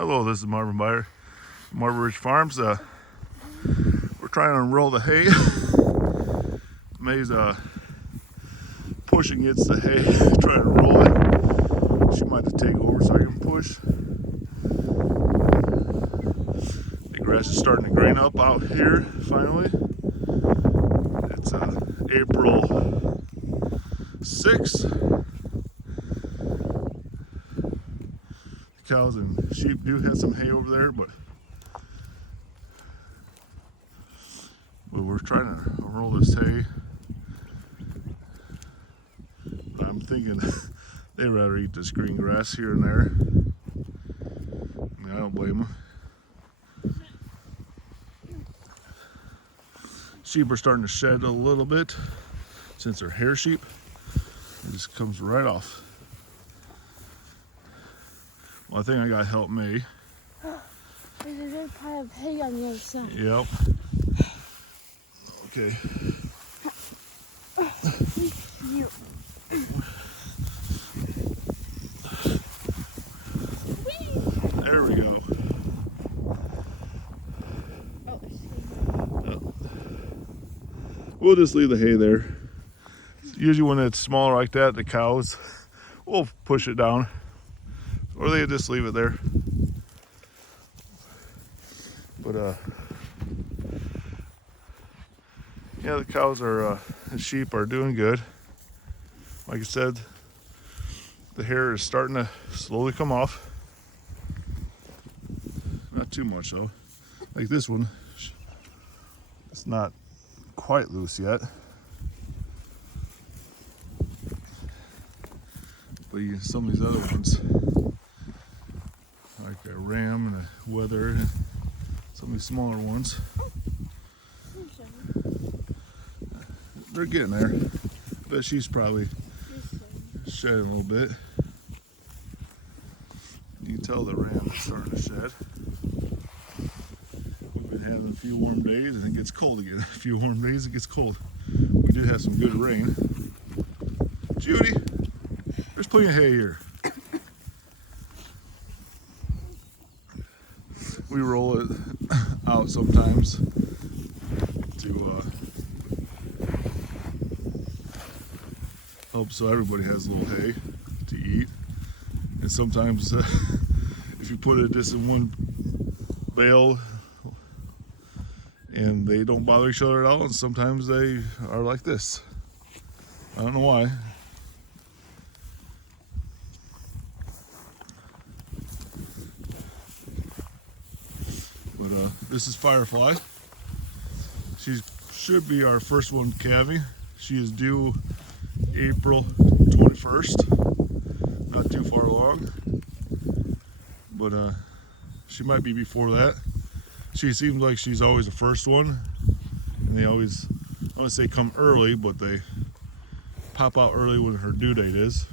Hello, this is Marvin Byer, Marble Ridge Farms. We're trying to unroll the hay. May's pushing against the hay, trying to roll it. She might have to take over so I can push. The grass is starting to green up out here finally. It's April 6th. Cows and sheep do have some hay over there, but we're trying to roll this hay. But I'm thinking they'd rather eat this green grass here and there. I mean, I don't blame them. Sheep are starting to shed a little bit since they're hair sheep. It just comes right off. Well, I think I gotta help May. There's a good pile of hay on the other side. Yep. Okay. There we go. We'll just leave the hay there. Usually when it's smaller like that, the cows will push it down. Or they just leave it there. But yeah, the cows are, the sheep are doing good. Like I said, the hair is starting to slowly come off. Not too much though. Like this one, it's not quite loose yet. But some of these other ones, like a ram and a wether, and some of these smaller ones, they're getting there. But she's probably shedding a little bit. You can tell the ram is starting to shed. We've been having a few warm days and it gets cold again. A few warm days, it gets cold. We did have some good rain. Judy, there's plenty of hay here. We roll it out sometimes to help so everybody has a little hay to eat. And sometimes if you put it just in one bale and they don't bother each other at all, and sometimes they are like this. I don't know why. But this is Firefly. She should be our first one calving. She is due April 21st. Not too far along. But she might be before that. She seems like she's always the first one. And they always, I want to say come early, but they pop out early when her due date is.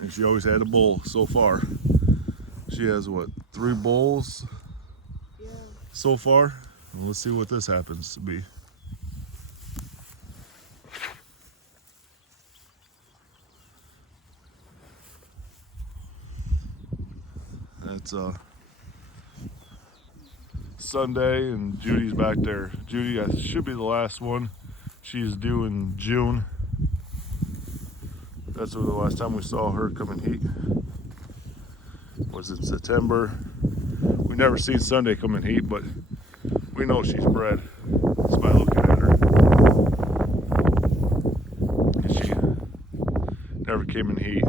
And she always had a bull so far. She has what, 3 bulls so far? Well, let's see what this happens to be. It's Sunday and Judy's back there. Judy should be the last one. She's due in June. That's the last time we saw her come in heat. Was in September. We never seen Sunday come in heat, but we know she's bred just by looking at her. And she never came in heat.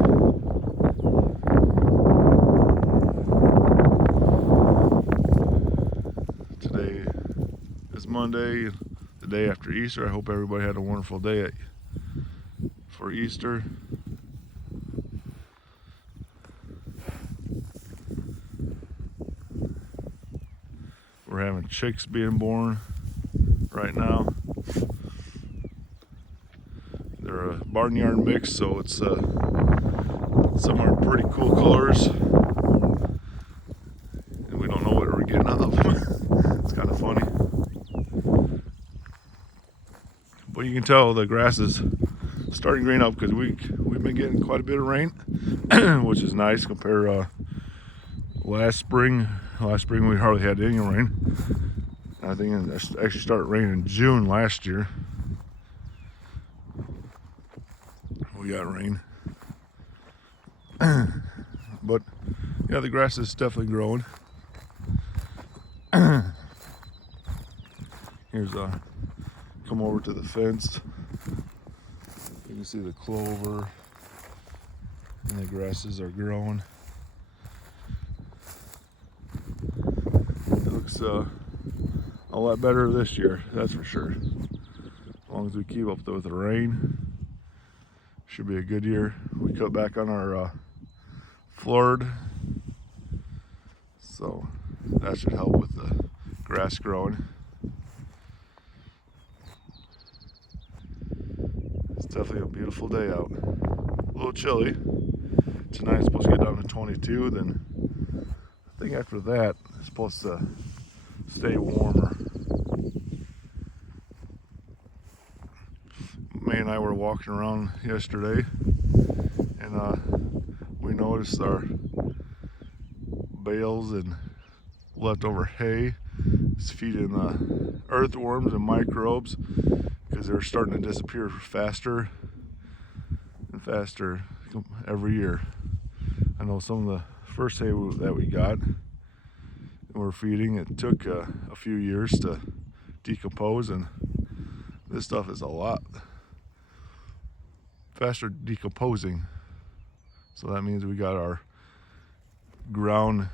Today is Monday, the day after Easter. I hope everybody had a wonderful day for Easter. We're having chicks being born right now. They're a barnyard mix, so it's some are pretty cool colors, and we don't know what we're getting out of them. It's kind of funny, but you can tell the grass is starting to green up because we've been getting quite a bit of rain, which is nice compared last spring. Last spring we hardly had any rain. I think it actually started raining in June last year. We got rain. But yeah, the grass is definitely growing. Here's come over to the fence. You can see the clover and the grasses are growing. It looks a lot better this year, that's for sure. As long as we keep up with the rain, should be a good year. We cut back on our florid, so that should help with the grass growing. It's definitely a beautiful day out. A little chilly. Tonight it's supposed to get down to 22, then I think after that it's supposed to stay warmer. May and I were walking around yesterday, and we noticed our bales and leftover hay is feeding earthworms and microbes because they're starting to disappear faster and faster every year. I know some of the first hay that we got and we're feeding, it took a few years to decompose, and this stuff is a lot faster decomposing. So that means we got our ground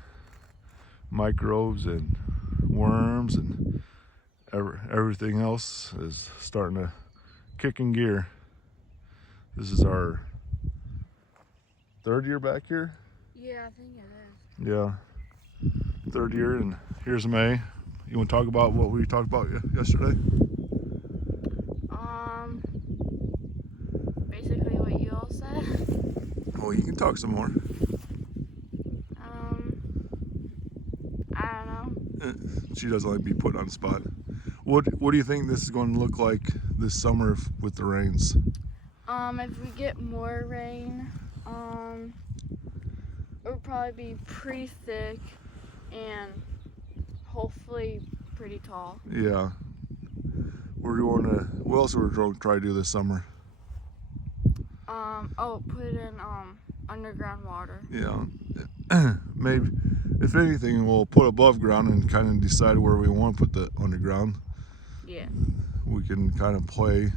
microbes and worms and everything else is starting to kick in gear. This is our third year back here. Yeah, I think it is. Yeah, third year, and here's May. You want to talk about what we talked about yesterday? Basically what you all said. Well, you can talk some more. I don't know. She doesn't like to be put on the spot. What do you think this is going to look like this summer with the rains? If we get more rain, it'll probably be pretty thick and hopefully pretty tall. Yeah. What else are we going to try to do this summer? Put in underground water. Yeah. Maybe, if anything, we'll put above ground and kind of decide where we want to put the underground. Yeah. We can kind of play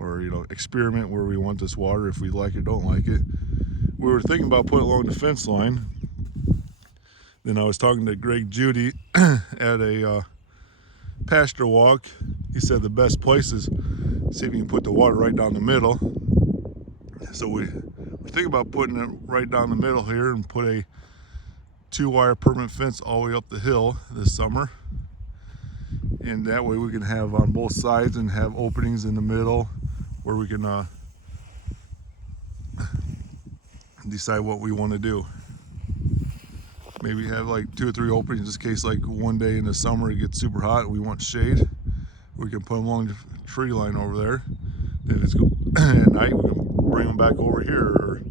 or, experiment where we want this water, if we like it, don't like it. We were thinking about putting it along the fence line. Then I was talking to Greg Judy at a pasture walk. He said the best place is see if you can put the water right down the middle. So we think about putting it right down the middle here and put a 2-wire permanent fence all the way up the hill this summer. And that way we can have on both sides and have openings in the middle where we can decide what we want to do. Maybe have like 2 or 3 openings in case like one day in the summer it gets super hot and we want shade. We can put them along the tree line over there. Then at night we can bring them back over here. Or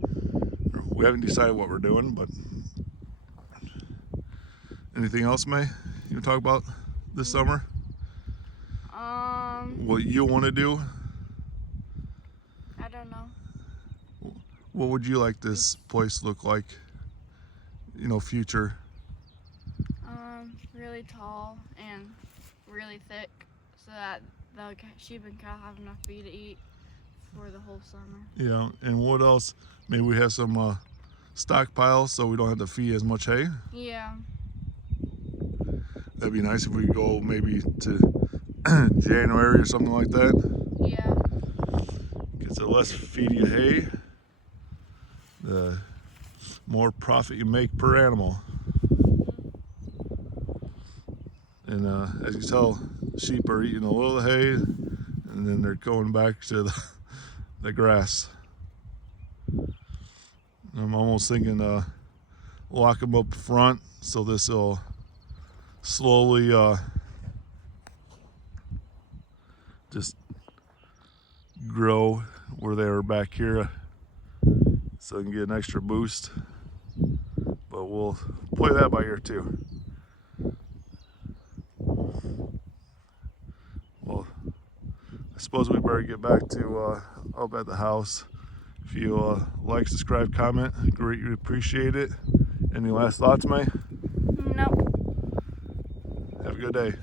we haven't decided what we're doing, but anything else, May, you want to talk about this summer? What you want to do? I don't know. What would you like this place to look like, future? Really tall and really thick so that the sheep and cow have enough feed to eat for the whole summer. Yeah, and what else? Maybe we have some stockpiles so we don't have to feed as much hay. Yeah. That'd be nice if we go maybe to January or something like that. Yeah. Because the less feed you hay, the more profit you make per animal. And as you can tell, sheep are eating a little hay and then they're going back to the grass. I'm almost thinking lock them up front so this will slowly just grow where they are back here. so you can get an extra boost. But we'll play that by ear too. Well, I suppose we better get back to up at the house. If you like, subscribe, comment, greatly appreciate it. Any last thoughts, May? Nope. Have a good day.